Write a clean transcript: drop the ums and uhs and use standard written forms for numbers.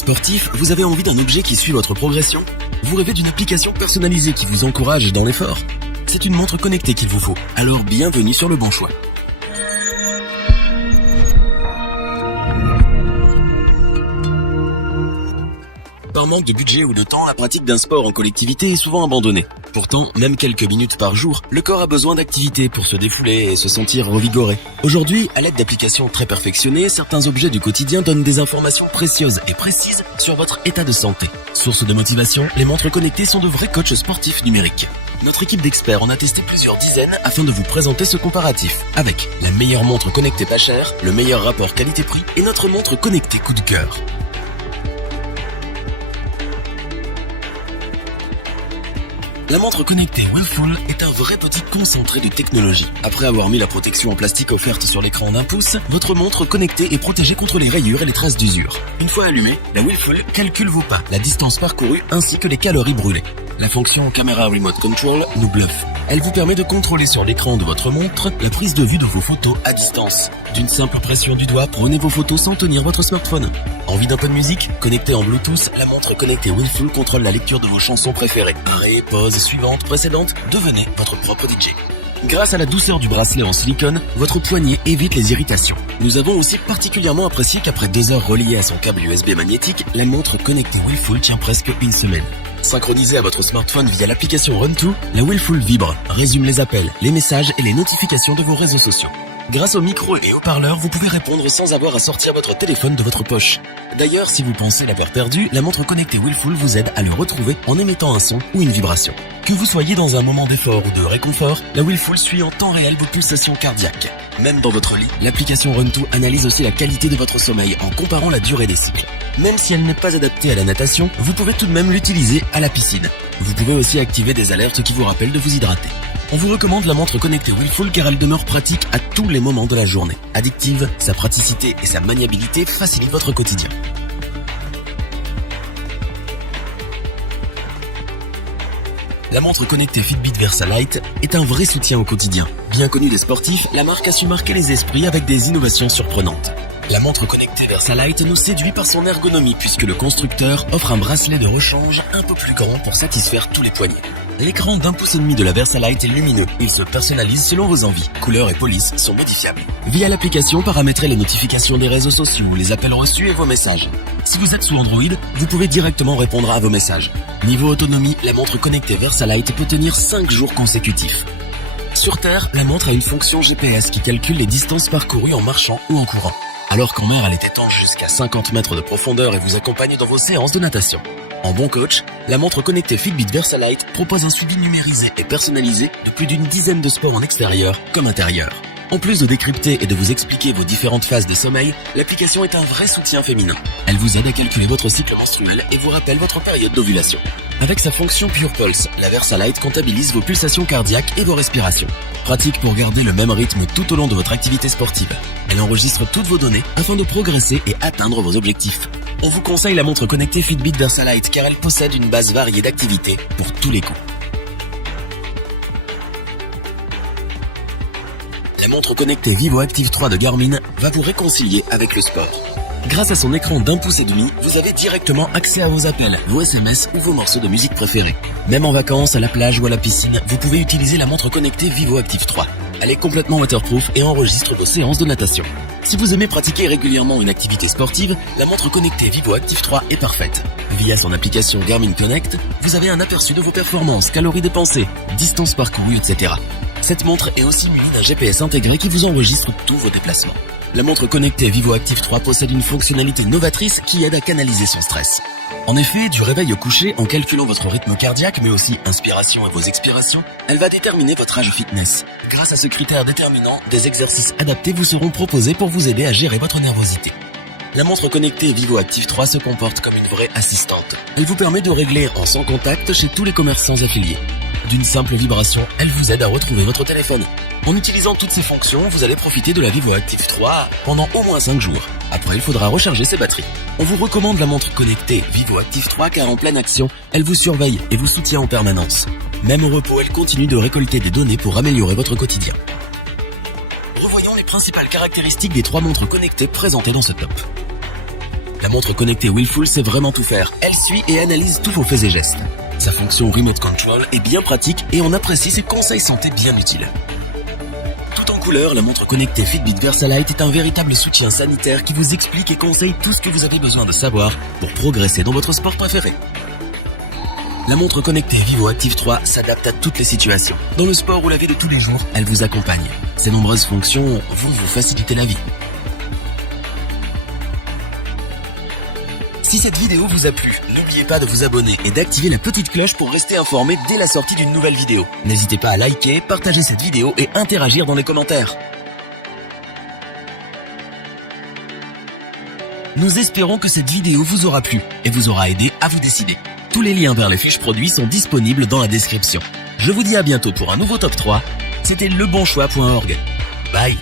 Sportif, vous avez envie d'un objet qui suit votre progression? Vous rêvez d'une application personnalisée qui vous encourage dans l'effort? C'est une montre connectée qu'il vous faut, alors bienvenue sur le bon choix. Par manque de budget ou de temps, la pratique d'un sport en collectivité est souvent abandonnée. Pourtant, même quelques minutes par jour, le corps a besoin d'activité pour se défouler et se sentir revigoré. Aujourd'hui, à l'aide d'applications très perfectionnées, certains objets du quotidien donnent des informations précieuses et précises sur votre état de santé. Source de motivation, les montres connectées sont de vrais coachs sportifs numériques. Notre équipe d'experts en a testé plusieurs dizaines afin de vous présenter ce comparatif, avec la meilleure montre connectée pas chère, le meilleur rapport qualité-prix et notre montre connectée coup de cœur. La montre connectée Willful est un vrai petit concentré de technologie. Après avoir mis la protection en plastique offerte sur l'écran d'1 pouce, votre montre connectée est protégée contre les rayures et les traces d'usure. Une fois allumée, la Willful calcule vos pas, la distance parcourue ainsi que les calories brûlées. La fonction Camera Remote Control nous bluffe. Elle vous permet de contrôler sur l'écran de votre montre la prise de vue de vos photos à distance. D'une simple pression du doigt, prenez vos photos sans tenir votre smartphone. Envie d'un peu de musique? Connectée en Bluetooth, la montre connectée Willful contrôle la lecture de vos chansons préférées. Arrêt, pause, suivante, précédente, devenez votre propre DJ. Grâce à la douceur du bracelet en silicone, votre poignet évite les irritations. Nous avons aussi particulièrement apprécié qu'après 2 heures reliées à son câble USB magnétique, la montre connectée Willful tient presque une semaine. Synchronisée à votre smartphone via l'application Run2, la Willful vibre, résume les appels, les messages et les notifications de vos réseaux sociaux. Grâce au micro et au parleur, vous pouvez répondre sans avoir à sortir votre téléphone de votre poche. D'ailleurs, si vous pensez l'avoir perdu, la montre connectée Willful vous aide à le retrouver en émettant un son ou une vibration. Que vous soyez dans un moment d'effort ou de réconfort, la Willful suit en temps réel vos pulsations cardiaques. Même dans votre lit, l'application Run2 analyse aussi la qualité de votre sommeil en comparant la durée des cycles. Même si elle n'est pas adaptée à la natation, vous pouvez tout de même l'utiliser à la piscine. Vous pouvez aussi activer des alertes qui vous rappellent de vous hydrater. On vous recommande la montre connectée Willful car elle demeure pratique à tous les moments de la journée. Addictive, sa praticité et sa maniabilité facilitent votre quotidien. La montre connectée Fitbit Versa-Lite est un vrai soutien au quotidien. Bien connue des sportifs, la marque a su marquer les esprits avec des innovations surprenantes. La montre connectée Versa-Lite nous séduit par son ergonomie puisque le constructeur offre un bracelet de rechange un peu plus grand pour satisfaire tous les poignets. L'écran d'1,5 pouce de la Versa-Lite est lumineux. Il se personnalise selon vos envies. Couleurs et polices sont modifiables. Via l'application, paramétrez les notifications des réseaux sociaux, les appels reçus et vos messages. Si vous êtes sous Android, vous pouvez directement répondre à vos messages. Niveau autonomie, la montre connectée Versa-Lite peut tenir 5 jours consécutifs. Sur Terre, la montre a une fonction GPS qui calcule les distances parcourues en marchant ou en courant. Alors qu'en mer, elle est étanche jusqu'à 50 mètres de profondeur et vous accompagne dans vos séances de natation. En bon coach, la montre connectée Fitbit Versa-Lite propose un suivi numérisé et personnalisé de plus d'une dizaine de sports en extérieur comme intérieur. En plus de décrypter et de vous expliquer vos différentes phases de sommeil, l'application est un vrai soutien féminin. Elle vous aide à calculer votre cycle menstruel et vous rappelle votre période d'ovulation. Avec sa fonction Pure Pulse, la Versa-Lite comptabilise vos pulsations cardiaques et vos respirations. Pratique pour garder le même rythme tout au long de votre activité sportive. Elle enregistre toutes vos données afin de progresser et atteindre vos objectifs. On vous conseille la montre connectée Fitbit Versa-Lite car elle possède une base variée d'activités pour tous les goûts. La montre connectée Vivo Active 3 de Garmin va vous réconcilier avec le sport. Grâce à son écran d'1,5 pouce, vous avez directement accès à vos appels, vos SMS ou vos morceaux de musique préférés. Même en vacances, à la plage ou à la piscine, vous pouvez utiliser la montre connectée Vivo Active 3. Elle est complètement waterproof et enregistre vos séances de natation. Si vous aimez pratiquer régulièrement une activité sportive, la montre connectée Vivo Active 3 est parfaite. Via son application Garmin Connect, vous avez un aperçu de vos performances, calories dépensées, distances parcourues, etc. Cette montre est aussi munie d'un GPS intégré qui vous enregistre tous vos déplacements. La montre connectée Vivo Active 3 possède une fonctionnalité novatrice qui aide à canaliser son stress. En effet, du réveil au coucher, en calculant votre rythme cardiaque, mais aussi inspiration et vos expirations, elle va déterminer votre âge fitness. Grâce à ce critère déterminant, des exercices adaptés vous seront proposés pour vous aider à gérer votre nervosité. La montre connectée Vivo Active 3 se comporte comme une vraie assistante. Elle vous permet de régler en sans contact chez tous les commerçants affiliés. D'une simple vibration, elle vous aide à retrouver votre téléphone. En utilisant toutes ces fonctions, vous allez profiter de la Vivo Active 3 pendant au moins 5 jours. Après, il faudra recharger ses batteries. On vous recommande la montre connectée Vivo Active 3 car en pleine action, elle vous surveille et vous soutient en permanence. Même au repos, elle continue de récolter des données pour améliorer votre quotidien. Revoyons les principales caractéristiques des 3 montres connectées présentées dans ce top. La montre connectée Willful sait vraiment tout faire. Elle suit et analyse tous vos faits et gestes. Sa fonction Remote Control est bien pratique et on apprécie ses conseils santé bien utiles. Tout en couleur, la montre connectée Fitbit VersaLite est un véritable soutien sanitaire qui vous explique et conseille tout ce que vous avez besoin de savoir pour progresser dans votre sport préféré. La montre connectée Vivo Active 3 s'adapte à toutes les situations. Dans le sport ou la vie de tous les jours, elle vous accompagne. Ses nombreuses fonctions vont vous faciliter la vie. Si cette vidéo vous a plu, n'oubliez pas de vous abonner et d'activer la petite cloche pour rester informé dès la sortie d'une nouvelle vidéo. N'hésitez pas à liker, partager cette vidéo et interagir dans les commentaires. Nous espérons que cette vidéo vous aura plu et vous aura aidé à vous décider. Tous les liens vers les fiches produits sont disponibles dans la description. Je vous dis à bientôt pour un nouveau top 3. C'était lebonchoix.org. Bye.